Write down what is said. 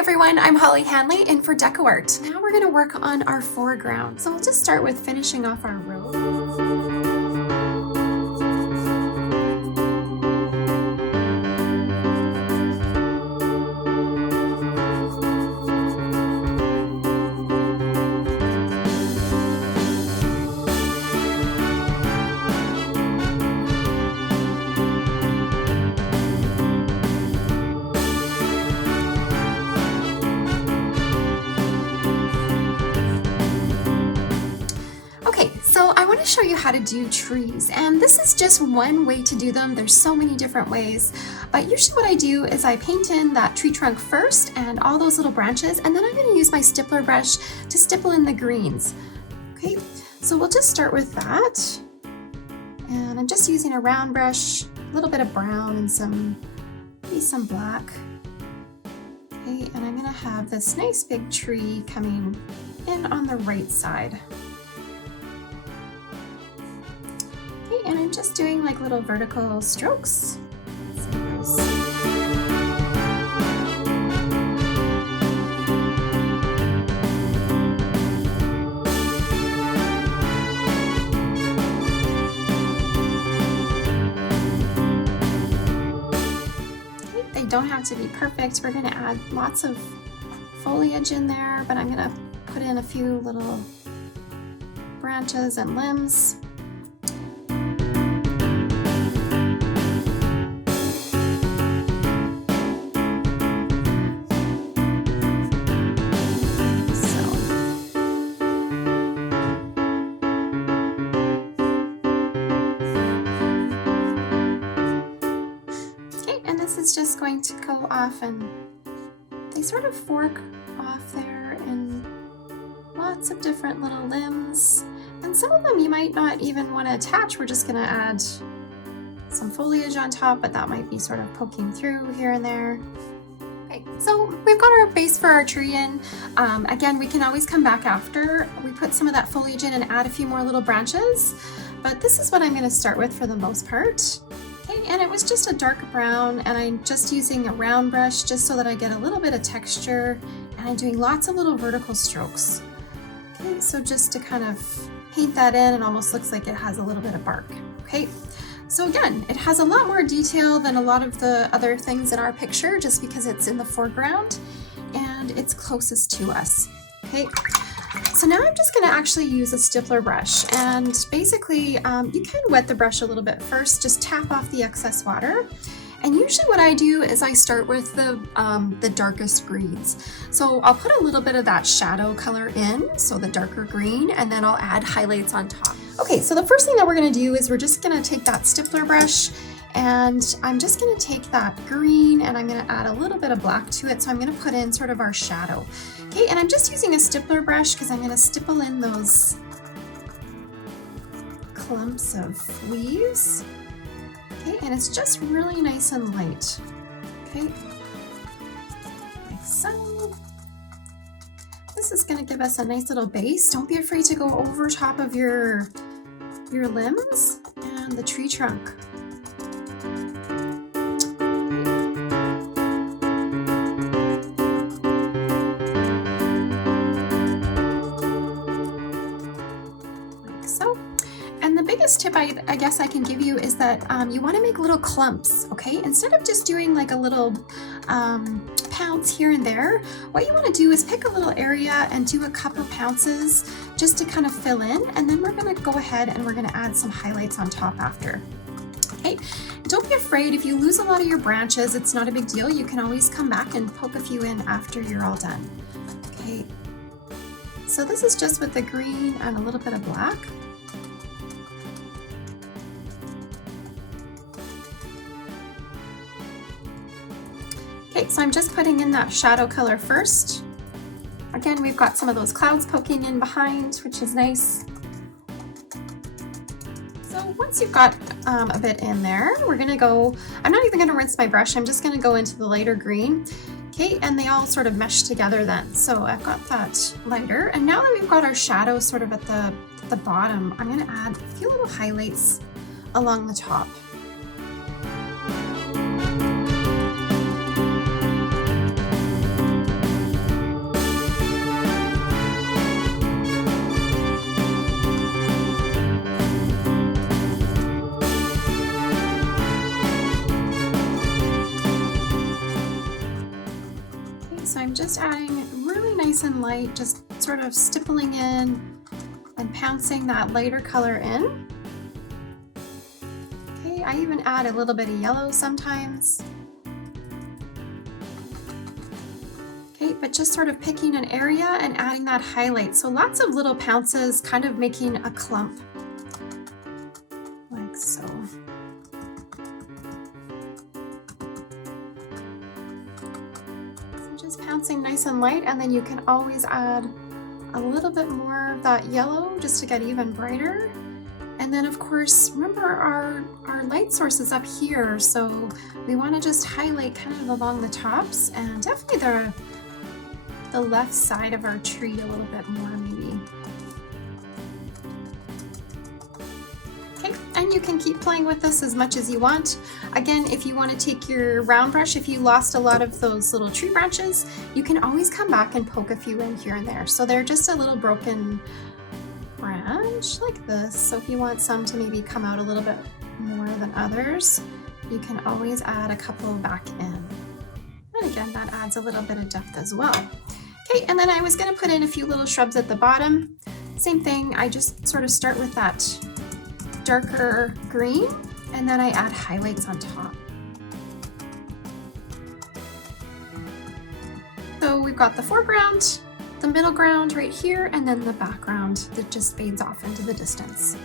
everyone, I'm Holly Hanley in for DecoArt. Now we're going to work on our foreground. So we'll just start with finishing off our road. So I want to show you how to do trees, and this is just one way to do them. There's so many different ways, but usually what I do is I paint in that tree trunk first and all those little branches, and then I'm going to use my stippler brush to stipple in the greens. Okay, so we'll just start with that, and I'm just using a round brush, a little bit of brown and maybe some black. Okay, and I'm going to have this nice big tree coming in on the right side. And I'm just doing like little vertical strokes. They don't have to be perfect. We're going to add lots of foliage in there, but I'm going to put in a few little branches and limbs. This is just going to go off, and they sort of fork off there in lots of different little limbs, and some of them you might not even want to attach. We're just going to add some foliage on top, but that might be sort of poking through here and there. Okay, so we've got our base for our tree in. Again, we can always come back after we put some of that foliage in and add a few more little branches, but this is what I'm going to start with for the most part. And it was just a dark brown, and I'm just using a round brush just so that I get a little bit of texture, and I'm doing lots of little vertical strokes. Okay, so just to kind of paint that in, it almost looks like it has a little bit of bark. Okay, so again, it has a lot more detail than a lot of the other things in our picture just because it's in the foreground and it's closest to us. Okay. So now I'm just going to actually use a stippler brush, and basically you can wet the brush a little bit first, just tap off the excess water. And usually what I do is I start with the darkest greens. So I'll put a little bit of that shadow color in, so the darker green, and then I'll add highlights on top. Okay, so the first thing that we're going to do is we're just going to take that stippler brush, and I'm just going to take that green and I'm going to add a little bit of black to it. So I'm going to put in sort of our shadow. Okay, and I'm just using a stippler brush because I'm going to stipple in those clumps of leaves. Okay, and it's just really nice and light. Okay, like so. This is going to give us a nice little base. Don't be afraid to go over top of your limbs and the tree trunk. Tip I guess I can give you is that you want to make little clumps. Okay, instead of just doing like a little pounce here and there, what you want to do is pick a little area and do a couple pounces just to kind of fill in, and then we're going to go ahead and we're going to add some highlights on top after. Okay, don't be afraid if you lose a lot of your branches. It's not a big deal. You can always come back and poke a few in after you're all done. Okay, so this is just with the green and a little bit of black. Okay, so I'm just putting in that shadow color first. Again, we've got some of those clouds poking in behind, which is nice. So once you've got a bit in there, we're gonna go, I'm not even gonna rinse my brush, I'm just gonna go into the lighter green. Okay, and they all sort of mesh together then. So I've got that lighter, and now that we've got our shadow sort of at the bottom, I'm gonna add a few little highlights along the top. just adding really nice and light, just sort of stippling in and pouncing that lighter color in. Okay, I even add a little bit of yellow sometimes. Okay, but just sort of picking an area and adding that highlight. So lots of little pounces, kind of making a clump, like so. So just pouncing nice and light, and then you can always add a little bit more of that yellow just to get even brighter. And then of course, remember our light source is up here, so we want to just highlight kind of along the tops and definitely the left side of our tree a little bit more maybe. Okay, and you can keep playing with this as much as you want. Again, if you want to take your round brush, if you lost a lot of those little tree branches, you can always come back and poke a few in here and there. So they're just a little broken branch like this. So if you want some to maybe come out a little bit more than others, you can always add a couple back in. And again, that adds a little bit of depth as well. Okay, and then I was going to put in a few little shrubs at the bottom. Same thing, I just sort of start with that darker green, and then I add highlights on top. So we've got the foreground, the middle ground right here, and then the background that just fades off into the distance.